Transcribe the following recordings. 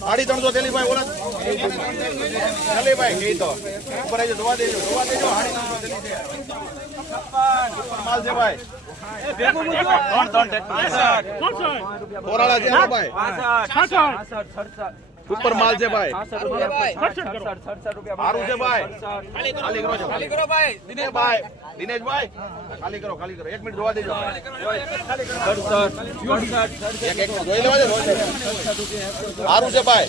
સાડી ત્રણસો થેલી ભાઈ ઓલા. ચાલે ભાઈ કઈ તો. ઉપર જોવા દેજો જોવા દેજો સાડી ત્રણસો થેલી છે. માલ છે ભાઈ કોરાળા છે હા ભાઈ ઉપર માલ છે ભાઈ સારું છે ભાઈ ખાલી કરો ખાલી કરો. ભાઈ દિનેશભાઈ દિનેશભાઈ ખાલી કરો ખાલી કરો એક મિનિટ જોવા દેજો જોઈ લેવા સારું છે ભાઈ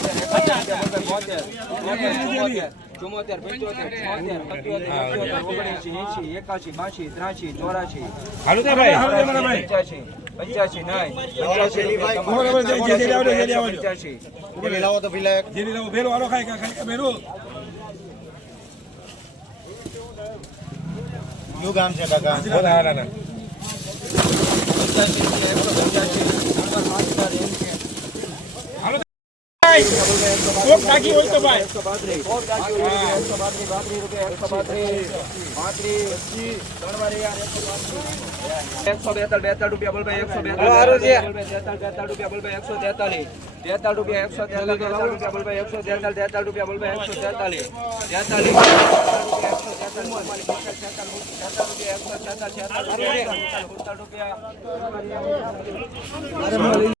ચુમ્મોતેર પંચોતેર છોતેર સત્યોતેર ઓગણએંસી એંસી એકાશી બાસી ત્રાસી ચોરાશી પંચ્યાસી પંચ્યાસી નહીં પંચ્યાસી પંચ્યાસી ગામ છે કાકા એકસો બેતાળ બેતાળ રૂપિયા બોલભાઈ એકસો બેતાળ બેતાળ બેતાળ રૂપિયા બોલભાઈ એકસો તેતાલીસ તેતાળ રૂપિયા એકસો તેતાલીસ તેતાળ રૂપિયા બોલભાઈ એકસો તેતાલીસ તેતાળ રૂપિયા બોલભાઈ એકસો તેતાલીસ તેતાલીસ બાવન ત્રેપન ત્રેપન ચોપન ચોપન રૂપિયા બોલભાઈ એકસો પંચાવન પંચાવન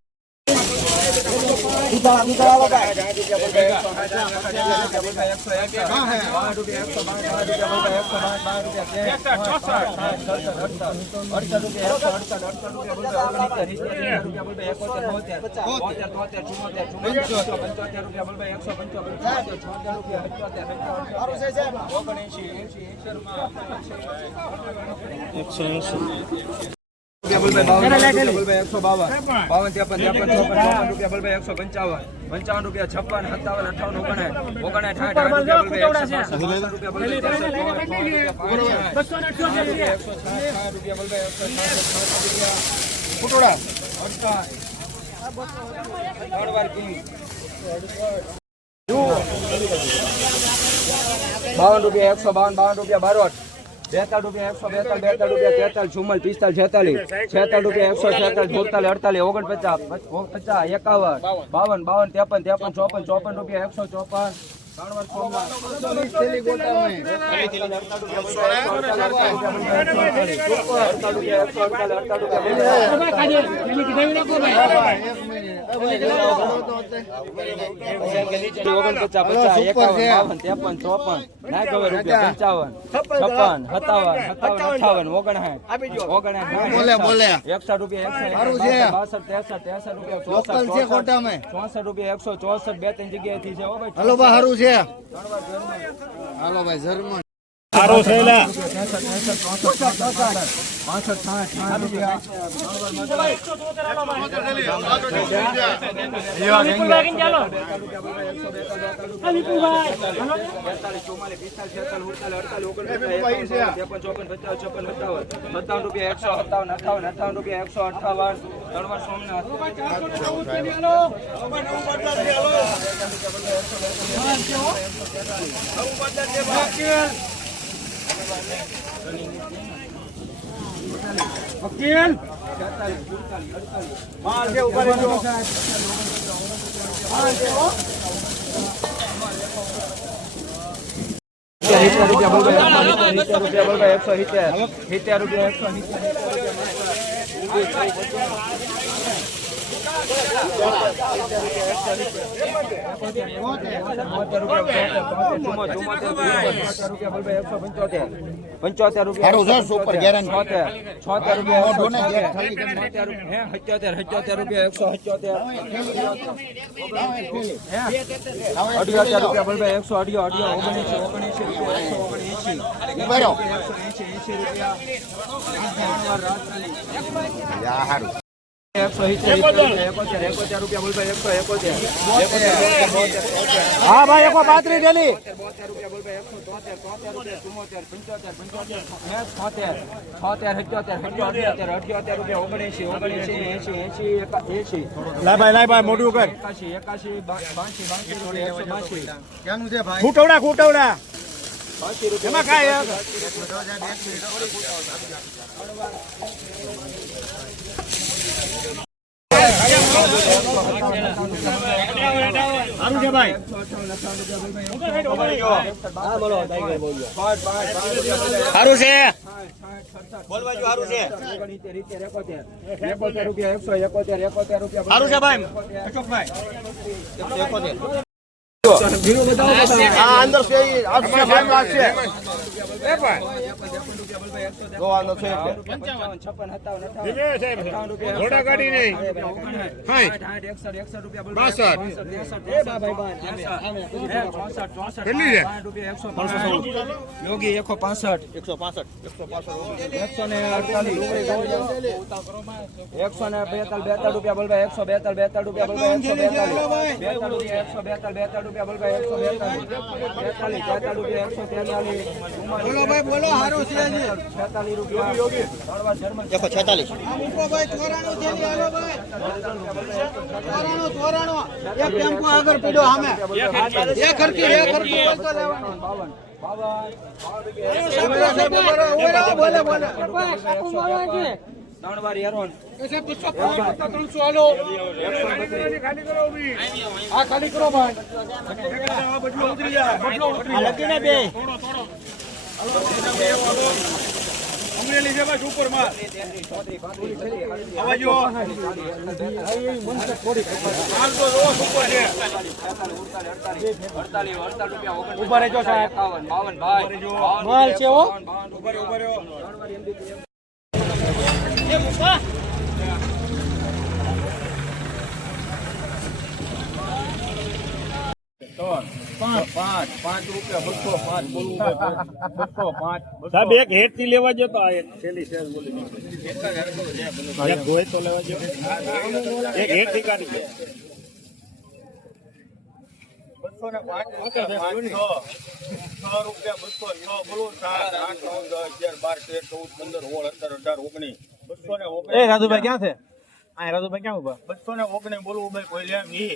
છપ્પન સત્તાવન અઠાવન ઓગણ ઓગણ ઠાઠ આઠ રૂપિયા બોલભાઈ એકસો બાસઠ રૂપિયા બોલભાઈ ત્રેસઠ ચોપન રૂપિયા એકસો સાઠ સાઠ રૂપિયા બોલભાઈ એકસો સાઠ સાઠ રૂપિયા ફુટોડા અડતાલીસ ત્રણ વાર કિંગ બાવન રૂપિયા એકસો બાવન બાવન રૂપિયા બારોટ. બેતાળ રૂપિયા, એકસો બેતાળ બેતાળ રૂપિયા તેતાળ ચુમ્માલ પિસ્તાળ છેતાલીસ છેતાળ રૂપિયા, એકસો છેતાલીસ સુડતાલીસ અડતાલીસ, ઓગણપચાસ પચાસ, એકાવન, બાવન બાવન, ત્રેપન ત્રેપન, ચોપન ચોપન રૂપિયા, એકસો ચોપન ત્રેપન ચોપન ના કવે રૂપિયા પંચાવન છપ્પન સત્તાવન સત્તાવન અઠાવન ઓગણસાઠ ઓગણસાઠ એકસઠ રૂપિયા એકસઠ બાસઠ ત્રેસઠ ત્રેસઠ રૂપિયા ચોસઠ ચોસઠ રૂપિયા એકસો ચોસઠ બે ત્રણ જગ્યાએથી છે હો બા હારું છે જર્મન. હાલો ભાઈ જર્મન સારું થયેલા. સત્તાવન રૂપિયા એકસો સત્તાવન અઠાવન અઠાવન રૂપિયા એકસો અઠાવન તળવાર સોમનાથ વકીલ! માલ છે ઉપર રહેજો. ભાઈ, સિત્તેર રૂપિયા બોલ એકસો સિત્તેર રૂપિયા એકસો સિત્તેર પંચોતેર રૂપિયા. Super guarantee. છોતેર. રૂપિયા સત્યોતેર સત્યોતેર રૂપિયા એકસો સત્યોતેર. અઢિયોતેર રૂપિયા બોલ એકસો અઢિયો અઢિયો ઓગણીસો ઓગણીસો રૂપિયા એકસો એંસી રૂપિયા. હા ભાઈ એકો પાત્રી ડેલી મોઢું કર એકાશી એકાશી બાંશી બાંશી ખૂટવડા ખૂટવડા. એમાં કાંઈ સારું છે ભાઈ. સારું છે. બોલવા જો સારું છે. એકોતેર. એકોતેર રૂપિયા એકસો એકોતેર એકોતેર રૂપિયા સારું છે ભાઈ. અશોકભાઈ. આ અંદર છે આ છે, સામે છે. યોગી એકસો પાંસઠ એકસો પાસઠ એકસો પાસઠ એકસો ને એકસો ને બેતાલ બેતાલ રૂપિયા બોલભાઈ એકસો બેતાલ બેતાલ રૂપિયા બોલભાઈ એકસો બેતાલ એકસો બેતાલ બેતાલ રૂપિયા બોલભાઈ એકસો બેતાલીસ બેતાલીસ બેતાલ રૂપિયા એકસો તેતાલીસ બોલો ભાઈ, બોલો, હારું છે છેતાલીસ રૂપિયા. એકસો છેતાલીસ. બાવન બાવન ત્રણ વાર એરોન અમરેલી છે ભાઈ. સુપર માલ છે તો જોવો સુપર છે માલ છે. પાંચ પાંચ રૂપિયા બસો પાંચ બોલવું બસો પાંચ સાહેબ એક હેઠથી લેવા જતો આ એક છેલ્લી શેર બોલી એક ગોય તો લેવા જતો એક હેઠથી કાઢી દે. બસો ને પાંચ રૂપિયા પાંચ છ. છ રૂપિયા બસો છ બોલું સાત આઠ નવ દસ અગિયાર બાર તેર ચૌદ પંદર સોળ સત્તર અઢાર ઓગણીસ. બસો ને ઓગણીસ રાજુભાઈ ક્યાં છે? આ રાજુભાઈ ક્યાં ઊભા બસો ને ઓગણીસ બોલવું ભાઈ કોઈ લેમ વી